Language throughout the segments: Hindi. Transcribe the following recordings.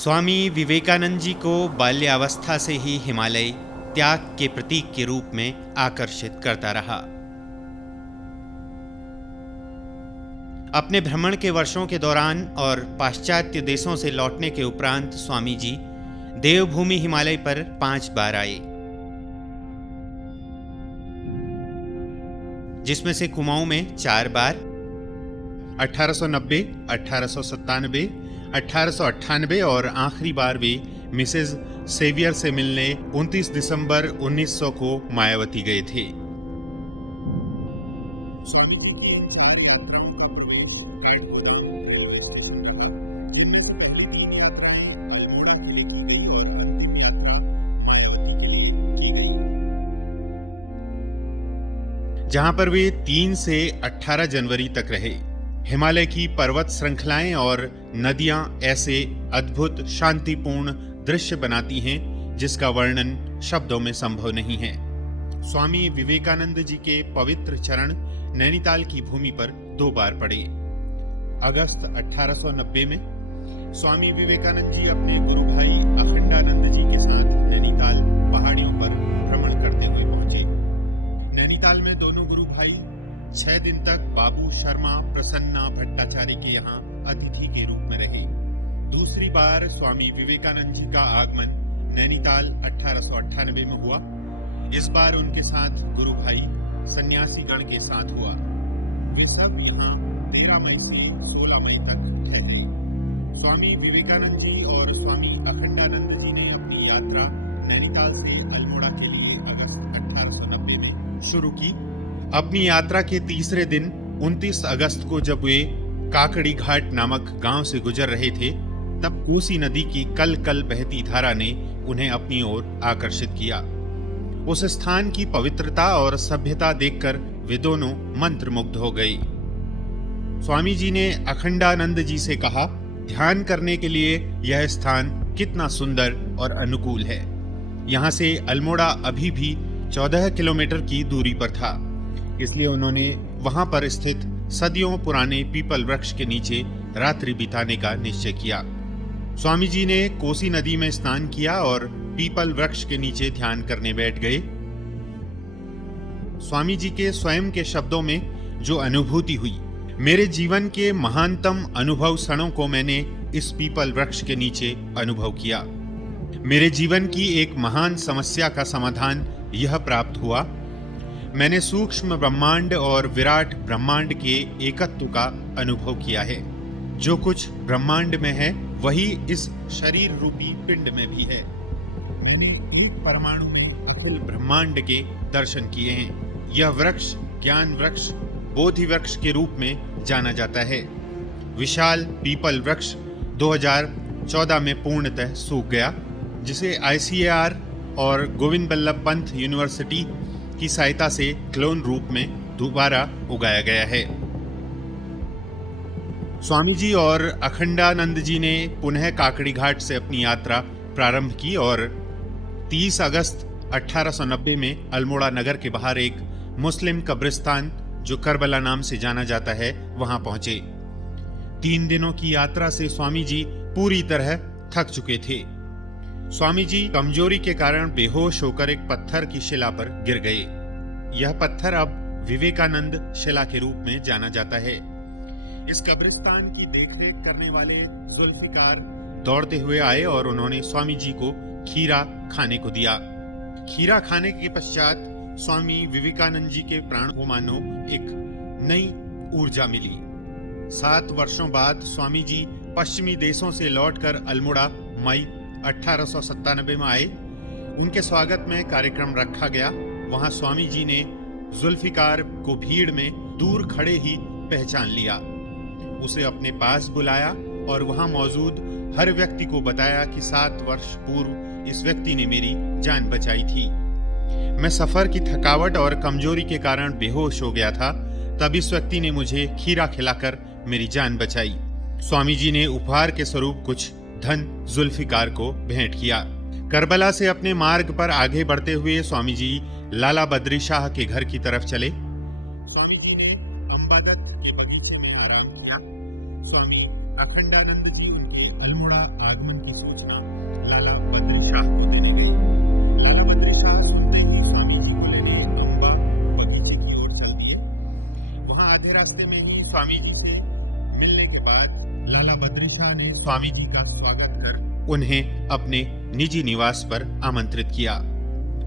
स्वामी विवेकानंद जी को बाल्यावस्था से ही हिमालय त्याग के प्रतीक के रूप में आकर्षित करता रहा। अपने भ्रमण के वर्षों के दौरान और पाश्चात्य देशों से लौटने के उपरांत स्वामी जी देवभूमि हिमालय पर 5 बार आए, जिसमें से कुमाऊं में 4 बार 1890, 1897, 1898 और आखिरी बार वे मिसेज सेवियर से मिलने 29 दिसंबर 1900 को मायावती गए थे। जहां पर वे 3 से 18 जनवरी तक रहे। हिमालय की पर्वत श्रृंखलाएं और नदियां ऐसे अद्भुत शांतिपूर्ण दृश्य बनाती हैं जिसका वर्णन शब्दों में संभव नहीं है। स्वामी विवेकानंद जी के पवित्र चरण नैनीताल की भूमि पर 2 बार पड़े। अगस्त 1890 में स्वामी विवेकानंद जी अपने गुरु भाई अखंडानंद जी के साथ नैनीताल पहाड़ियों पर भ्रमण करते हुए पहुंचे। नैनीताल में दोनों गुरु भाई 6 दिन तक बाबू शर्मा प्रसन्ना भट्टाचार्य के यहाँ अतिथि के रूप में रहे। दूसरी बार स्वामी विवेकानंद जी का आगमन नैनीताल 1898 में हुआ। इस बार उनके साथ गुरु भाई सन्यासी गण के साथ हुआ। वे सब यहाँ 13 मई से 16 मई तक ठहरे। स्वामी विवेकानंद जी और स्वामी अखंडानंद जी ने अपनी यात्रा नैनीताल से अल्मोड़ा के लिए अगस्त 1890 में शुरू की। अपनी यात्रा के तीसरे दिन 29 अगस्त को जब वे काकड़ी घाट नामक गांव से गुजर रहे थे, तब कोसी नदी की कल कल बहती धारा ने उन्हें अपनी ओर आकर्षित किया। उस स्थान की पवित्रता और सभ्यता देखकर वे दोनों मंत्रमुग्ध हो गए। स्वामी जी ने अखंडानंद जी से कहा, ध्यान करने के लिए यह स्थान कितना सुंदर और अनुकूल है। यहाँ से अल्मोड़ा अभी भी 14 किलोमीटर की दूरी पर था, इसलिए उन्होंने वहां पर स्थित सदियों पुराने पीपल वृक्ष के नीचे रात्रि बिताने का निश्चय किया। स्वामी जी ने कोसी नदी में स्नान किया और पीपल वृक्ष के नीचे ध्यान करने बैठ गए। स्वामी जी के स्वयं के शब्दों में जो अनुभूति हुई, मेरे जीवन के महानतम अनुभव क्षणों को मैंने इस पीपल वृक्ष के नीचे अनुभव किया। मेरे जीवन की एक महान समस्या का समाधान यह प्राप्त हुआ। मैंने सूक्ष्म ब्रह्मांड और विराट ब्रह्मांड के एकत्व का अनुभव किया है। जो कुछ ब्रह्मांड में है वही इस शरीर रूपी पिंड में भी है। परमाणु ब्रह्मांड के दर्शन किए हैं। यह वृक्ष ज्ञान वृक्ष, बोधि वृक्ष के रूप में जाना जाता है। विशाल पीपल वृक्ष 2014 में पूर्णतः सूख गया, जिसे ICAR और गोविंद बल्लभ पंत यूनिवर्सिटी की सहायता से क्लोन रूप में दोबारा उगाया गया है। स्वामी जी और अखंडानंद जी ने पुनः काकड़ी घाट से अपनी यात्रा प्रारंभ की और 30 अगस्त 1890 में अल्मोड़ा नगर के बाहर एक मुस्लिम कब्रिस्तान, जो करबला नाम से जाना जाता है, वहां पहुंचे। 3 दिनों की यात्रा से स्वामी जी पूरी तरह थक चुके थे। स्वामी जी कमजोरी के कारण बेहोश होकर एक पत्थर की शिला पर गिर गए। यह पत्थर अब विवेकानंद शिला के रूप में जाना जाता है। इस कब्रिस्तान की देखरेख करने वाले जुल्फिकार दौड़ते हुए आए और उन्होंने स्वामी जी को खीरा खाने को दिया। खीरा खाने के पश्चात स्वामी विवेकानंद जी के प्राण को मानो एक नई ऊर्जा मिली। 7 वर्षों बाद स्वामी जी पश्चिमी देशों से लौटकर अल्मोड़ा मई 1897 में आए। उनके स्वागत में कार्यक्रम रखा गया। वहां स्वामी जी ने जुल्फिकार को भीड़ में दूर खड़े ही पहचान लिया। उसे अपने पास बुलाया और वहां मौजूद हर व्यक्ति को बताया कि 7 वर्ष पूर्व इस व्यक्ति ने मेरी जान बचाई थी। मैं सफर की थकावट और कमजोरी के कारण बेहोश हो गया था, तब इस व्यक्ति ने मुझे खीरा खिलाकर मेरी जान बचाई। स्वामी जी ने उपहार के स्वरूप कुछ धन जुल्फिकार को भेंट किया। करबला से अपने मार्ग पर आगे बढ़ते हुए स्वामी जी लाला बद्री शाह के घर की तरफ चले। स्वामी जी ने अंबादत्त के बगीचे में आराम किया। स्वामी अखंडानंद जी उनके अल्मोड़ा आगमन की सूचना स्वामी जी का स्वागत कर उन्हें अपने निजी निवास पर आमंत्रित किया।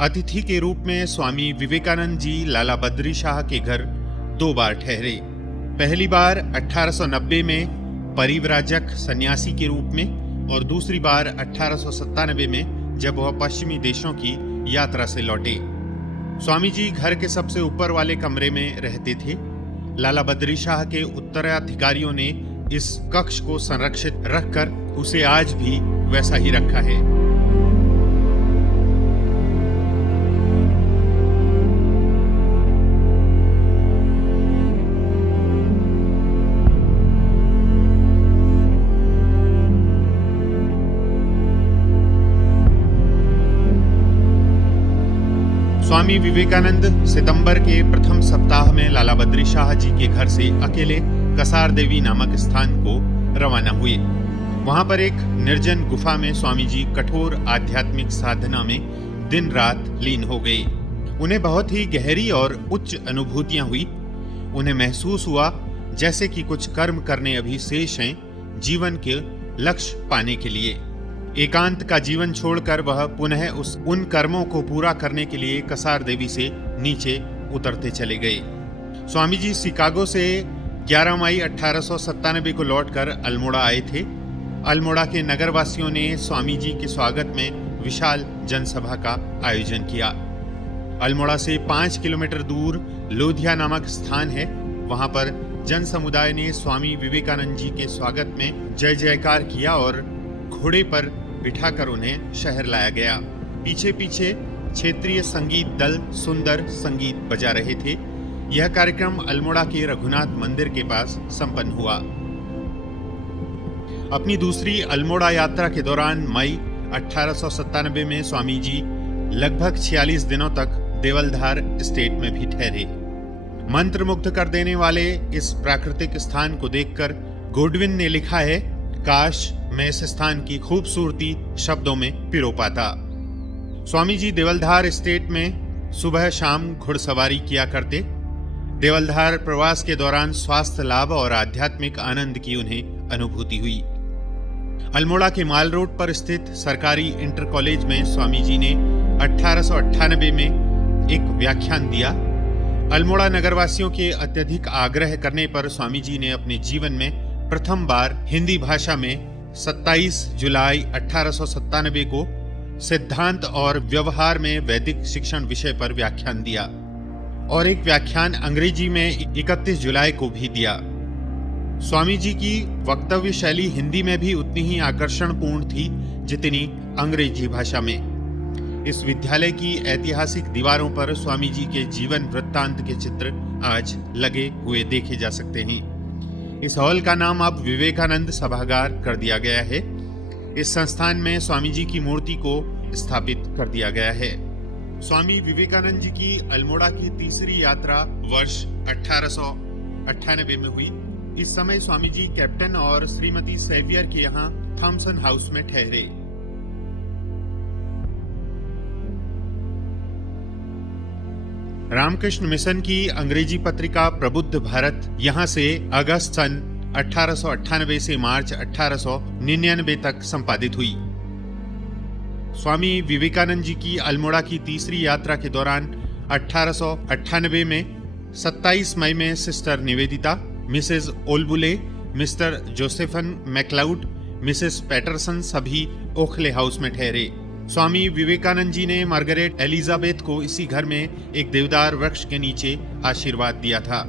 अतिथि के रूप में स्वामी विवेकानंद जी लाला बद्री शाह के घर 2 बार ठहरे। पहली बार 1890 में परिव्राजक सन्यासी के रूप में और दूसरी बार 1897 में जब वह पश्चिमी देशों की यात्रा से लौटे। स्वामी जी घर के सबसे ऊपर वाले कमरे में रहते थे। लाला बद्री शाह के उत्तराधिकारियों ने इस कक्ष को संरक्षित रखकर उसे आज भी वैसा ही रखा है। स्वामी विवेकानंद सितंबर के प्रथम सप्ताह में लाला बद्री शाह जी के घर से अकेले कसार देवी नामक स्थान को रवाना हुए। वहां पर एक निर्जन गुफा में स्वामी जी कठोर आध्यात्मिक साधना में दिन रात लीन हो गए। उन्हें बहुत ही गहरी और उच्च अनुभूतियां हुई। उन्हें महसूस हुआ जैसे कि कुछ कर्म करने अभी शेष हैं जीवन के लक्ष्य पाने के लिए। एकांत का जीवन छोड़कर वह पुनः उन कर्मों को पूरा करने के लिए कसार देवी से नीचे उतरते चले गए। स्वामी जी शिकागो से 11 मई 1897 को लौटकर अल्मोड़ा आए थे। अल्मोड़ा के नगरवासियों ने स्वामी जी के स्वागत में विशाल जनसभा का आयोजन किया। अल्मोड़ा से 5 किलोमीटर दूर लोधिया नामक स्थान है। वहां पर जन समुदाय ने स्वामी विवेकानंद जी के स्वागत में जय जयकार किया और घोड़े पर बिठाकर उन्हें शहर लाया गया। पीछे पीछे क्षेत्रीय संगीत दल सुंदर संगीत बजा रहे थे। यह कार्यक्रम अल्मोड़ा के रघुनाथ मंदिर के पास संपन्न हुआ। अपनी दूसरी अल्मोड़ा यात्रा के दौरान मई 1897 में स्वामी जी लगभग 46 दिनों तक देवलधार स्टेट में भी ठहरे। मंत्रमुग्ध कर देने वाले इस प्राकृतिक स्थान को देखकर गोडविन ने लिखा है, काश मैं इस स्थान की खूबसूरती शब्दों में पिरो पाता। स्वामी जी देवलधार स्टेट में सुबह शाम घुड़सवारी किया करते। देवलधार प्रवास के दौरान स्वास्थ्य लाभ और आध्यात्मिक आनंद की उन्हें अनुभूति हुई। अल्मोड़ा के माल रोड पर स्थित सरकारी इंटर कॉलेज में स्वामी जी ने 1898 में एक व्याख्यान दिया। अल्मोड़ा नगरवासियों के अत्यधिक आग्रह करने पर स्वामी जी ने अपने जीवन में प्रथम बार हिंदी भाषा में 27 जुलाई 1897 को सिद्धांत और व्यवहार में वैदिक शिक्षण विषय पर व्याख्यान दिया और एक व्याख्यान अंग्रेजी में 31 जुलाई को भी दिया। स्वामी जी की वक्तव्य शैली हिंदी में भी उतनी ही आकर्षणपूर्ण थी जितनी अंग्रेजी भाषा में। इस विद्यालय की ऐतिहासिक दीवारों पर स्वामी जी के जीवन वृत्तांत के चित्र आज लगे हुए देखे जा सकते हैं। इस हॉल का नाम अब विवेकानंद सभागार कर दिया गया है। इस संस्थान में स्वामी जी की मूर्ति को स्थापित कर दिया गया है। स्वामी विवेकानंद जी की अल्मोड़ा की तीसरी यात्रा वर्ष 1898 में हुई। इस समय स्वामी जी कैप्टन और श्रीमती सेवियर के यहाँ थॉमसन हाउस में ठहरे। रामकृष्ण मिशन की अंग्रेजी पत्रिका प्रबुद्ध भारत यहां से अगस्त सन 1898 से मार्च 1899 तक संपादित हुई। स्वामी विवेकानंद जी की अल्मोड़ा की तीसरी यात्रा के दौरान 1898 में 27 मई में sister Nivedita, Mrs Ole Bull, Mr Josephine MacLeod, Mrs Patterson सभी ओखले हाउस में ठहरे। स्वामी विवेकानंद जी ने मार्गरेट एलिजाबेथ को इसी घर में एक देवदार वृक्ष के नीचे आशीर्वाद दिया था।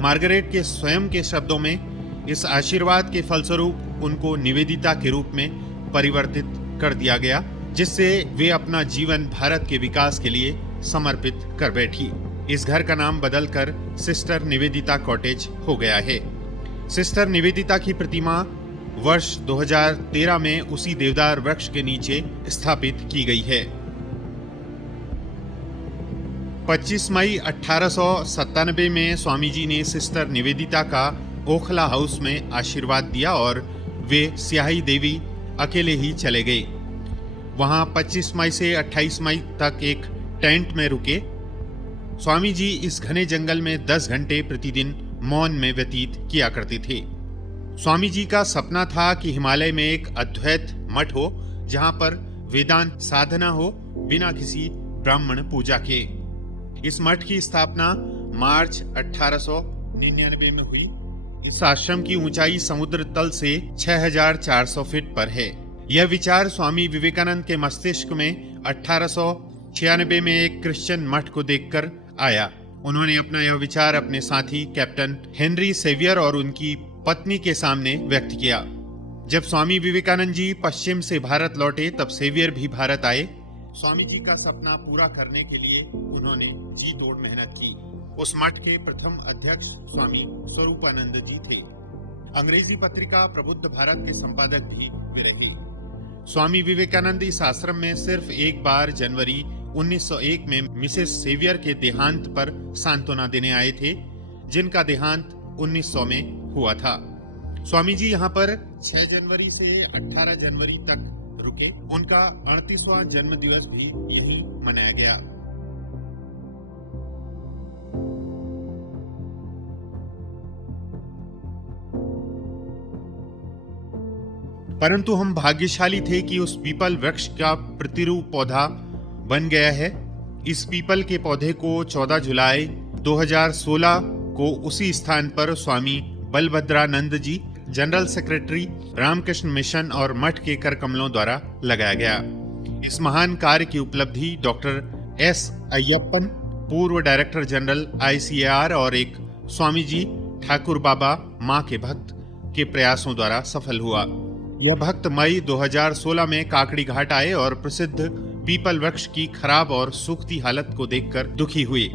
मार्गरेट के स्वयं के शब्दों में इस आशीर्वाद के फलस्वरूप उनको निवेदिता के रूप में परिवर्तित कर दिया गया, जिससे वे अपना जीवन भारत के विकास के लिए समर्पित कर बैठी। इस घर का नाम बदलकर सिस्टर निवेदिता कॉटेज हो गया है। सिस्टर निवेदिता की प्रतिमा वर्ष 2013 में उसी देवदार वृक्ष के नीचे स्थापित की गई है। 25 मई 1897 में स्वामी जी ने सिस्टर निवेदिता का ओखला हाउस में आशीर्वाद दिया और वे स्याही देवी अकेले ही चले गए। वहां 25 मई से 28 मई तक एक टेंट में रुके। स्वामी जी इस घने जंगल में 10 घंटे प्रतिदिन मौन में व्यतीत किया करते थे। स्वामी जी का सपना था कि हिमालय में एक अद्वैत मठ हो जहां पर वेदांत साधना हो बिना किसी ब्राह्मण पूजा के। इस मठ की स्थापना मार्च 1899 में हुई। इस आश्रम की ऊंचाई समुद्र तल से 6400 फीट पर है। यह विचार स्वामी विवेकानंद के मस्तिष्क में 1896 में एक क्रिश्चियन मठ को देखकर आया। उन्होंने अपना यह विचार अपने साथी कैप्टन हेनरी सेवियर और उनकी पत्नी के सामने व्यक्त किया। जब स्वामी विवेकानंद जी पश्चिम से भारत लौटे तब सेवियर भी भारत आए। स्वामी जी का सपना पूरा करने के लिए उन्होंने जी तोड़ मेहनत की। उस मठ के प्रथम अध्यक्ष स्वामी स्वरूपानंद जी थे। अंग्रेजी पत्रिका प्रबुद्ध भारत के संपादक भी वे रहे। स्वामी विवेकानंद इस आश्रम में सिर्फ एक बार जनवरी 1901 में मिसेस सेवियर के देहांत पर सांत्वना देने आए थे, जिनका देहांत 1900 में हुआ था। स्वामी जी यहाँ पर 6 जनवरी से 18 जनवरी तक रुके। उनका 38वां जन्म दिवस भी यहीं मनाया गया। परंतु हम भाग्यशाली थे कि उस पीपल वृक्ष का प्रतिरूप पौधा बन गया है। इस पीपल के पौधे को 14 जुलाई 2016 को उसी स्थान पर स्वामी बलभद्रानंद जी, जनरल सेक्रेटरी रामकृष्ण मिशन और मठ के कर कमलों द्वारा लगाया गया। इस महान कार्य की उपलब्धि डॉक्टर एस अय्यप्पन, पूर्व डायरेक्टर जनरल ICAR और एक स्वामी जी ठाकुर बाबा मां के भक्त के प्रयासों द्वारा सफल हुआ। यह भक्त मई 2016 में काकड़ी घाट आए और प्रसिद्ध पीपल वृक्ष की खराब और सूखती हालत को देखकर दुखी हुए।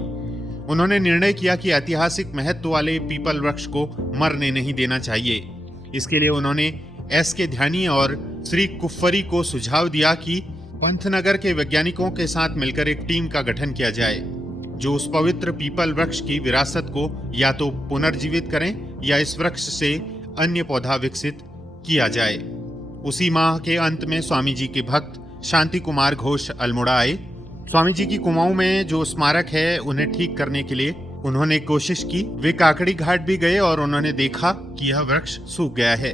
उन्होंने निर्णय किया कि ऐतिहासिक महत्व वाले पीपल वृक्ष को मरने नहीं देना चाहिए। इसके लिए उन्होंने SK ध्यानी और श्री कुफ्फरी को सुझाव दिया कि पंतनगर के वैज्ञानिकों के साथ मिलकर एक टीम का गठन किया जाए, जो उस पवित्र पीपल वृक्ष की विरासत को या तो पुनर्जीवित करें या इस वृक्ष से अन्य पौधा विकसित किया जाए। उसी माह के अंत में स्वामी जी के भक्त शांति कुमार घोष अल्मोड़ा आए। स्वामी जी की कुमाऊं में जो स्मारक है उन्हें ठीक करने के लिए उन्होंने कोशिश की। वे काकड़ी घाट भी गए और उन्होंने देखा कि यह वृक्ष सूख गया है।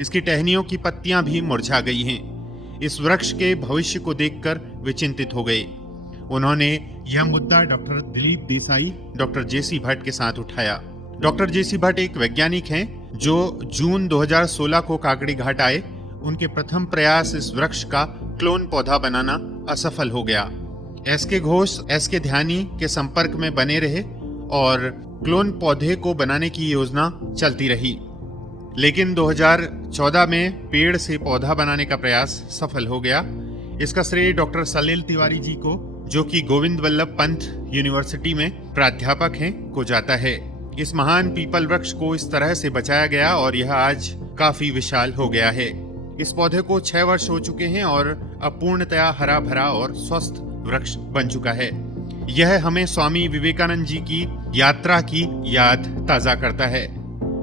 इसकी टहनियों की पत्तियां भी मुरझा गई हैं। इस वृक्ष के भविष्य को देखकर वे चिंतित हो गए। उन्होंने यह मुद्दा doctor Dilip Desai, doctor JC Bhatt के साथ उठाया। डॉक्टर JC भट्ट एक वैज्ञानिक हैं जो जून 2016 को काकड़ी घाट आए। उनके प्रथम प्रयास इस वृक्ष का क्लोन पौधा बनाना असफल हो गया। SK घोष SK ध्यानी के संपर्क में बने रहे और क्लोन पौधे को बनाने की योजना चलती रही, लेकिन 2014 में पेड़ से पौधा बनाने का प्रयास सफल हो गया। इसका श्रेय डॉक्टर सलिल तिवारी जी को, जो कि गोविंद वल्लभ पंत यूनिवर्सिटी में प्राध्यापक हैं, को जाता है। इस महान पीपल वृक्ष को इस तरह से बचाया गया और यह आज काफी विशाल हो गया है। इस पौधे को 6 वर्ष हो चुके हैं और अब पूर्णतया हरा भरा और स्वस्थ वृक्ष बन चुका है। यह हमें स्वामी विवेकानंद जी की यात्रा की याद ताजा करता है।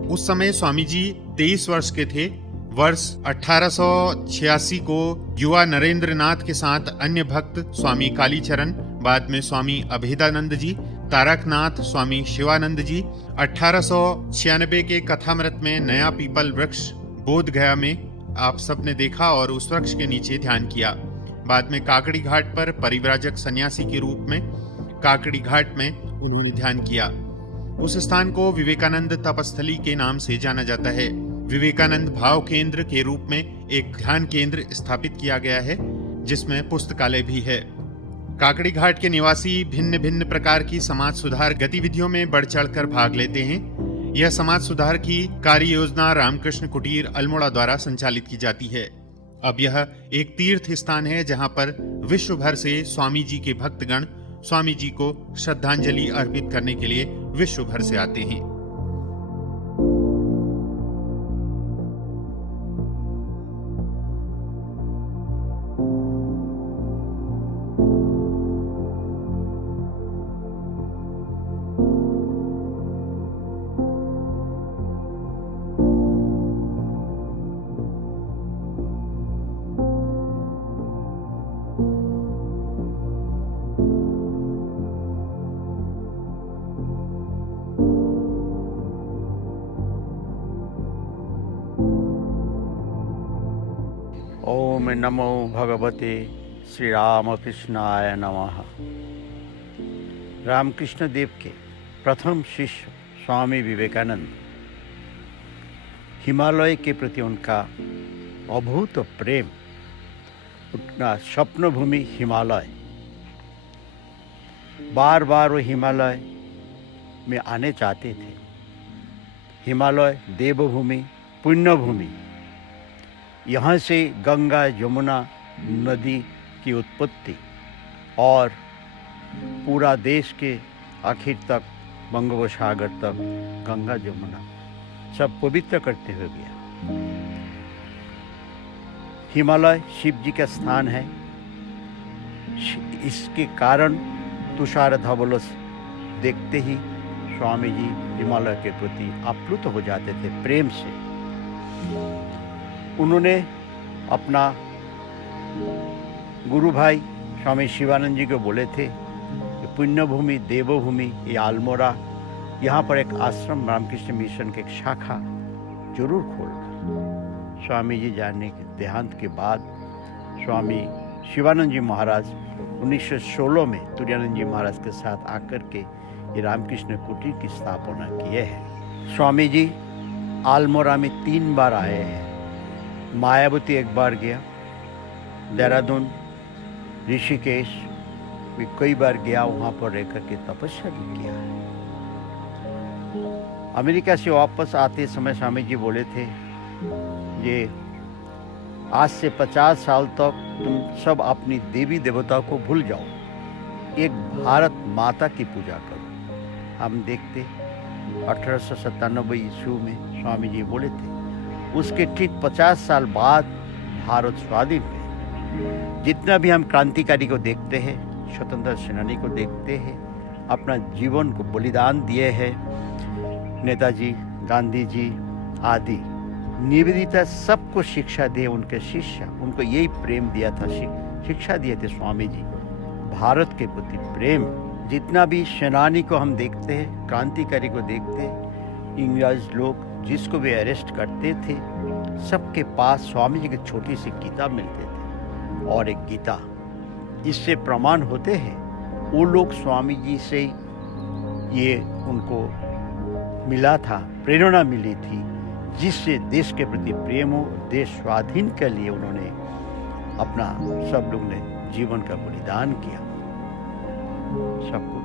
उस समय स्वामी जी 23 वर्ष के थे। वर्ष 1886 को युवा नरेंद्र नाथ के साथ अन्य भक्त स्वामी कालीचरण, बाद में स्वामी अभेदानंद जी, तारकनाथ, स्वामी शिवानंद जी 1896 के कथामृत में नया पीपल वृक्ष बोध गया में आप सबने देखा और उस वृक्ष के नीचे ध्यान किया। बाद में काकड़ी घाट पर परिव्राजक सन्यासी के रूप में काकड़ी घाट में उन्होंने ध्यान किया। उस स्थान को विवेकानंद तपस्थली के नाम से जाना जाता है। विवेकानंद भाव केंद्र के रूप में एक ध्यान केंद्र स्थापित किया गया है, जिसमें पुस्तकालय भी है। काकड़ी घाट के निवासी भिन्न भिन्न प्रकार की समाज सुधार गतिविधियों में बढ़ चढ़कर भाग लेते हैं। यह समाज सुधार की कार्य योजना रामकृष्ण कुटीर अल्मोड़ा द्वारा संचालित की जाती है। अब यह एक तीर्थ स्थान है जहां पर विश्व भर से स्वामी जी के भक्तगण स्वामी जी को श्रद्धांजलि अर्पित करने के लिए विश्व भर से आते हैं। में नमो भगवते श्री रामकृष्णाय नमः। रामकृष्ण देव के प्रथम शिष्य स्वामी विवेकानंद, हिमालय के प्रति उनका अभूत प्रेम, उनका स्वप्न भूमि हिमालय, बार बार वो हिमालय में आने चाहते थे। हिमालय देवभूमि, पुण्यभूमि, यहाँ से गंगा यमुना नदी की उत्पत्ति और पूरा देश के आखिर तक बंगोपसागर तक गंगा यमुना सब पवित्र करते हुए गया। हिमालय शिव जी का स्थान है। इसके कारण तुषार धवलस देखते ही स्वामी जी हिमालय के प्रति आप्लुत हो जाते थे प्रेम से। उन्होंने अपना गुरु भाई स्वामी शिवानंद जी को बोले थे कि पुण्यभूमि देवभूमि ये अल्मोड़ा, यहाँ पर एक आश्रम रामकृष्ण मिशन की एक शाखा जरूर खोलना। स्वामी जी जाने के देहांत के बाद स्वामी शिवानंद जी महाराज 1916 में तुरानंद जी महाराज के साथ आकर के ये रामकृष्ण कुटीर की स्थापना किए हैं। स्वामी जी अल्मोड़ा में 3 बार आए हैं। मायावती एक बार गया, देहरादून, ऋषिकेश भी कई बार गया, वहाँ पर रहकर के तपस्या भी किया है। अमेरिका से वापस आते समय स्वामी जी बोले थे, ये आज से 50 साल तक तुम सब अपनी देवी देवताओं को भूल जाओ, एक भारत माता की पूजा करो। हम देखते 1897 ईस्वी में स्वामी जी बोले थे। उसके ठीक 50 साल बाद भारत स्वाधीन हुए। जितना भी हम क्रांतिकारी को देखते हैं, स्वतंत्रता सेनानी को देखते हैं, अपना जीवन को बलिदान दिए हैं, नेताजी, गांधी जी आदि, निवेदिता सबको शिक्षा दिए, उनके शिष्य, उनको यही प्रेम दिया था, शिक्षा दिए थे स्वामी जी। भारत के प्रति प्रेम, जितना भी सेनानी को हम देखते हैं, क्रांतिकारी को देखते हैं, इंग्रज लोग जिसको भी अरेस्ट करते थे, सबके पास स्वामी जी की छोटी सी किताब मिलते थे और एक गीता। इससे प्रमाण होते हैं वो लोग स्वामी जी से ये उनको मिला था, प्रेरणा मिली थी, जिससे देश के प्रति प्रेम हो, देश स्वाधीन के लिए उन्होंने अपना, सब लोग ने जीवन का बलिदान किया। सबको